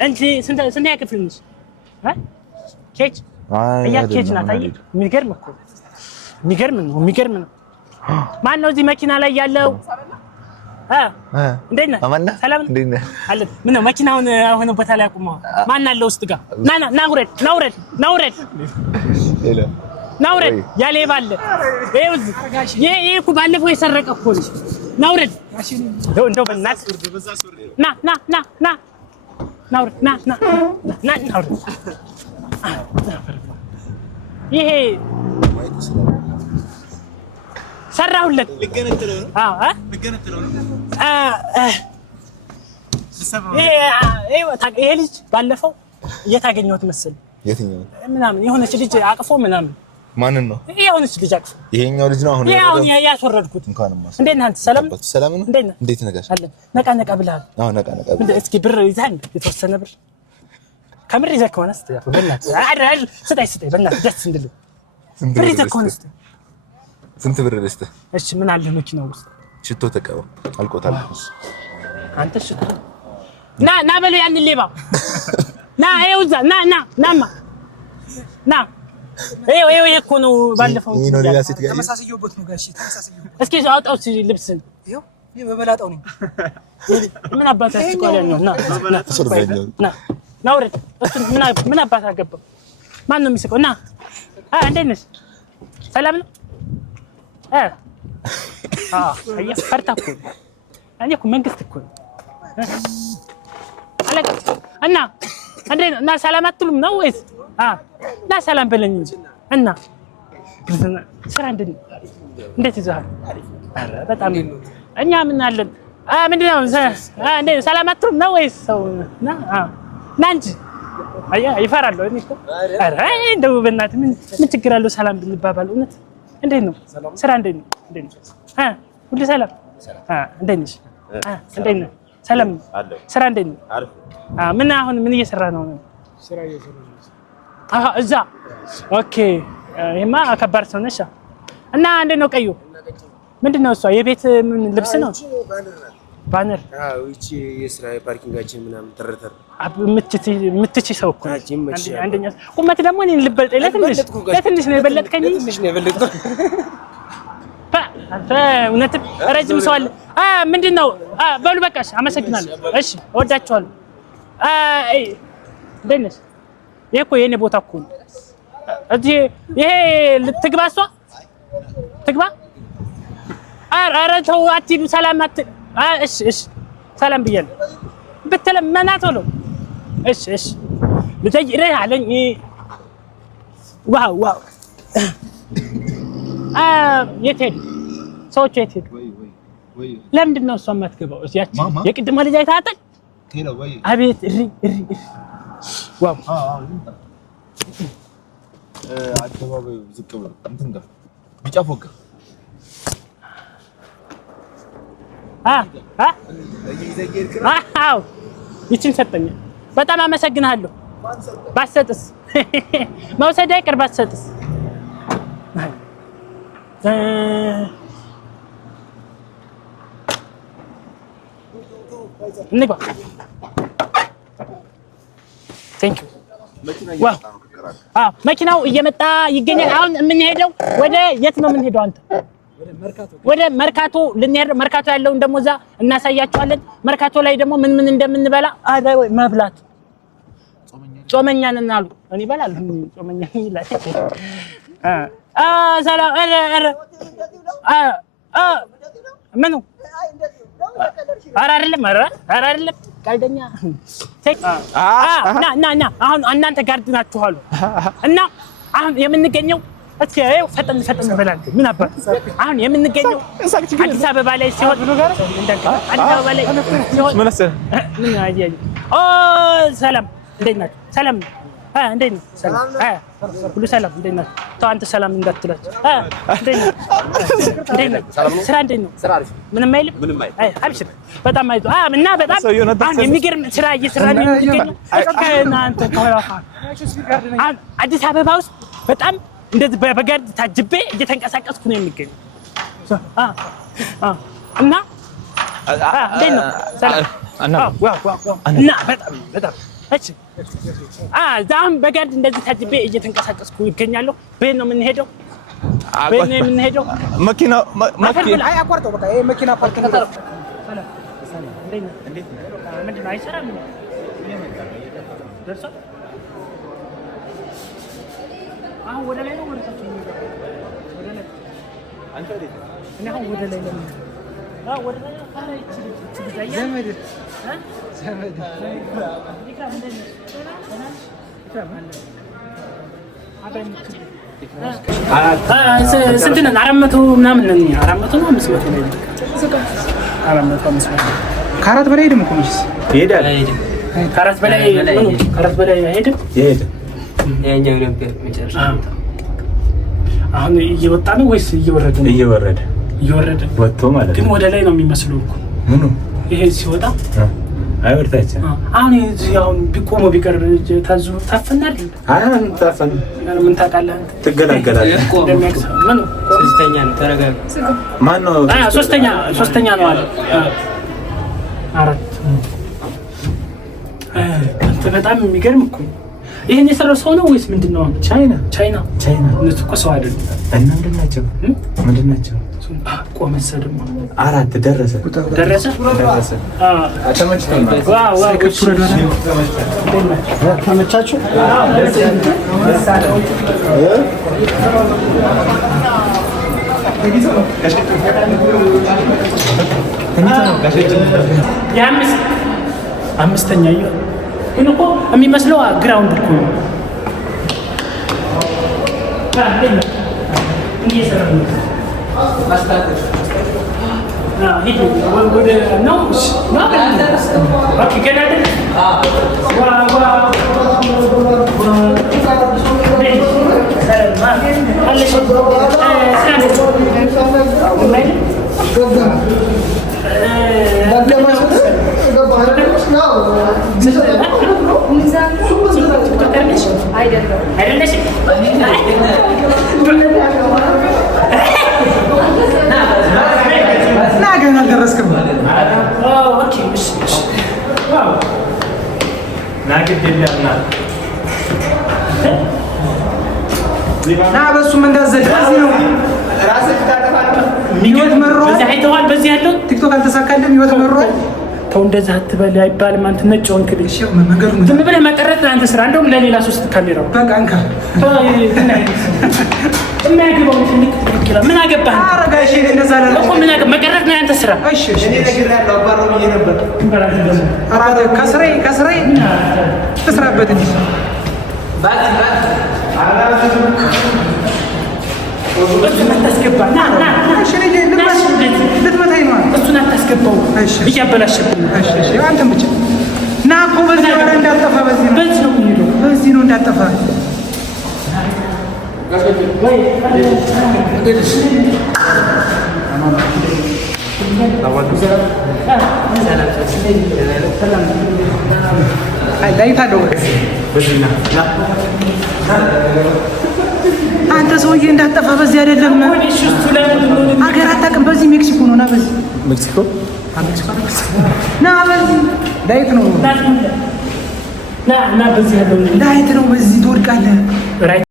انت سنت ክፍል ነሽ ኬች አያ ኬች ናት አይ የሚገርም እኮ የሚገርም ነው ማን ነው እዚህ መኪና ላይ ያለው እንዴት ነህ ሰላም ነህ አለ ምን ነው መኪናውን አሁን ቦታ ላይ አቁመው ማን አለ ውስጥ ጋር ና ናውረድ ናውረድ ያሌባ አለ ይሄ እኮ ባለፈው የሰረቀ እኮ ነው ናውረድ እንደው በእናት ና ናውረድ ናውረድ ይሄ ሰራሁለት ልገነጥለው ነው ልገነጥለው ነው ይሄ ልጅ ባለፈው የታገኘሁት መሰል የትኛው ምናምን የሆነች ልጅ አቅፎ ምናምን ማንን ነው የሆነች ልጅ አቅፎ ይሄኛው ልጅ ነው አሁን ያስወረድኩት እንኳንማ እንዴት ነህ አንተ ሰላም ነው እንዴት ነህ አለ ነቃ ብለሃል ነቃ እስኪ ብር ይዘህ የተወሰነ ብር ከምር ይዘህ ከሆነ በእናትህ ስጠኝ በእናትህ ደስ እንድልህ ብር ይዘህ ከሆነ ስንት ብር ልስጥህ እሺ ምን አለ መኪናው ውስጥ ሽቶ ተቀበል አልቆታል አንተ ሽቶ ና በለው ያን ሌባ ና ይውዛ ናማ ይሄ እኮ ነው ባለፈው ተመሳሳይበት ነው ጋሽ ተመሳሳይበት እስኪ አውጣው ልብስን ይሄው በበላጣው ነው ምን አባታ አስቆለ ነው ና ወረድ ምን አባታ ገባ ማን ነው የሚስቀው ና እንዴት ነሽ ሰላም ነው አያ ፈርታኩ እኔ እኮ መንግስት እኮ አለቀ እና እንዴት እና ሰላም አትሉም ነው ወይስ ና ሰላም በለኝ እንጂ እና ስራ እንዴት ይዘሃል አረ በጣም እኛ ምን አለን ምንድነው እንዴ ሰላም አትሉም ነው ወይስ ሰው ና እንጂ አያ ይፈራል እኔ እኮ አረ እንደው በእናትህ ምን ችግር አለው ሰላም ብንባባል እውነት እንዴት ነው ስራ እንዴት ነው ሁሉ ሰላም እንዴት ነሽ እንዴት ነህ ሰላም ስራ እንዴት ነው ምን አሁን ምን እየሰራ ነው ስራ እየሰራ ነው እዛ ኦኬ ይሄማ ከባድ ሰው ነሽ እና እንዴት ነው ቀዩ ምንድነው እሷ የቤት ምን ልብስ ነው ባነር እቺ የስራ ፓርኪንጋችን ምናምን ተረተር ምትቺ ሰው እኮ አንደኛ ቁመት ደግሞ እኔ ልበልጥ ለትንሽ ነው የበለጥከኝ አንተ እውነት ረጅም ሰው አለ ምንድነው በሉ በቃሽ አመሰግናለሁ እሺ እወዳችኋለሁ ደነስ ይሄ እኮ የኔ ቦታ እኮ ነው እዚህ ይሄ ልትግባ እሷ ትግባ ኧረ ተው አትሂዱ ሰላም እሺ ሰላም ብያለሁ ብትለመናት ነው እሺ ልጠይቅህ አለኝ ዋው የት ሄዱ ሰዎቹ የት ሄዱ ለምንድን ነው እሷ የማትገባው ያቺ የቅድመ ልጅ አይታጠቅ አቤት እሪ ዋው አደባባዩ ዝቅ ብሎ እንትን ጋር ቢጫ ፎቅ ይችን ሰጠኝ በጣም አመሰግናለሁ ባሰጥስ መውሰድ አይቀር ባሰጥስ እንግባ ቴንክ ዩ መኪናው እየመጣ ይገኛል አሁን የምንሄደው ወደ የት ነው የምንሄደው አንተ ወደ መርካቶ ልንሄድ መርካቶ ያለውን ደግሞ እዛ እናሳያችኋለን መርካቶ ላይ ደግሞ ምን እንደምንበላ መብላት ጾመኛ ነን አሉ እኔ እበላለሁ ጾመኛ ይላል ሰላም ምኑ ኧረ አይደለም ቀልደኛ ና አሁን እናንተ ጋርድ ናችሁ አሉ እና አሁን የምንገኘው ፈጠን ብለን ምን አባት አሁን የምንገኘው አዲስ አበባ ላይ ሲሆን አዲስ አበባ ላይ ሲሆን ምን አየኝ ሰላም እንዴት ናችሁ ሰላም እንዴት ነው ሰላም ሁሉ ሰላም እንዴት ናችሁ ተው አንተ ሰላም እንዳትላችሁ እንዴት ነው ስራ እንዴት ነው ስራ አሪፍ ምንም አይልም አብሽር በጣም አይዞ እና በጣም አሁን የሚገርም ስራ እየሰራን ነው የሚገኘው እናንተ አዲስ አበባ ውስጥ በጣም እንደዚህ በጋርድ ታጅቤ እየተንቀሳቀስኩ ነው የሚገኘው እና እንዴት ነው ሰላም እና በጣም እሺ ዛም በጋርድ እንደዚህ ታጅቤ እየተንቀሳቀስኩ ይገኛለሁ። በየት ነው የምንሄደው? በየት ነው የምንሄደው? መኪና አይ አቋርጠው በቃ ይሄ መኪና ፓርኪንግ ነው። እንዴት ነው? ምንድን ነው አይሰራም? ደርሷል። አሁን ወደ ላይ ነው ወደ ታች ነው? ወደ ላይ አንተ ወዴት ነው? እኔ አሁን ወደ ላይ ነው። ወደ ላይ ነው። ታዲያ ይችላል ዘመድ ስንት ነን? 400 ምናምን ነን። 400 ነው 500 ነው። 400 ከአራት በላይ ደግሞ እኮ መቼስ ይሄዳል። ከአራት በላይ አይሄድም። ያኛው ነበር መጨረሻ። አሁን እየወጣ ነው ወይስ እየወረደ ነው? እየወረደ ወጥቶ ማለት ግን ወደ ላይ ነው የሚመስለው እኮ ምኑ ይሄ ሲወጣ አይወርታች። አሁን አሁን ቢቆም ቢቀር ታዙ ታፈናል። ታፈን ምን ታውቃለህ? ትገላገላለህ። ምን ሶስተኛ ነው። ተረጋጋ። ማን ነው? ሶስተኛ ነው አለ። አራት አንተ በጣም የሚገርም እኮ ይሄን የሰራው ሰው ነው ወይስ ምንድነው? ቻይና እነሱ እኮ ሰው አይደለም። እና ምንድን ናቸው? ቆመሰ ደግሞ አራት ደረሰ። ተመቻችሁ? አምስተኛ ግን እኮ የሚመስለው ግራውንድ እኮ ነው። በሱም እንዳዘለ ነው ህይወት መሯል። በዚህ ያለው ቲክቶክ አልተሳካልም። ህይወት መሯል። ተው እንደዛ አትበል አይባልም። አንተ ነጭ ወንክ ልጅ ዝም ብለህ መቀረጥ አንተ ስራ። እንደውም ለሌላ ሶስት ካሜራው በቃ እንካ ምን አገባህ? ኧረ ጋሼ እንደዛ አለ እኮ ምን አገባህ? መቀረጥ ነው ያንተ ስራ። እሺ እኔ ነግሬሃለሁ። አባረው ብዬሽ ነበር። ከስራዬ ትስራበት እንጂ እሱን አታስገባ። ልትመታኝ ነው። እሱን አታስገባው እያበላሸብን። አንተም ብቻ ና እኮ በዚህ ነው እንዳጠፋ። በዚህ ነው እንዳጠፋ። አንተ ሰውዬ እንዳጠፋ በዚህ አይደለም። ሀገር አታውቅም። በዚህ ሜክሲኮ ነው። ና በዚህ ሜክሲኮ ና በዚህ ዳይት ነው። ና በዚህ ያለው ዳይት ነው። በዚህ ትወድቃለህ።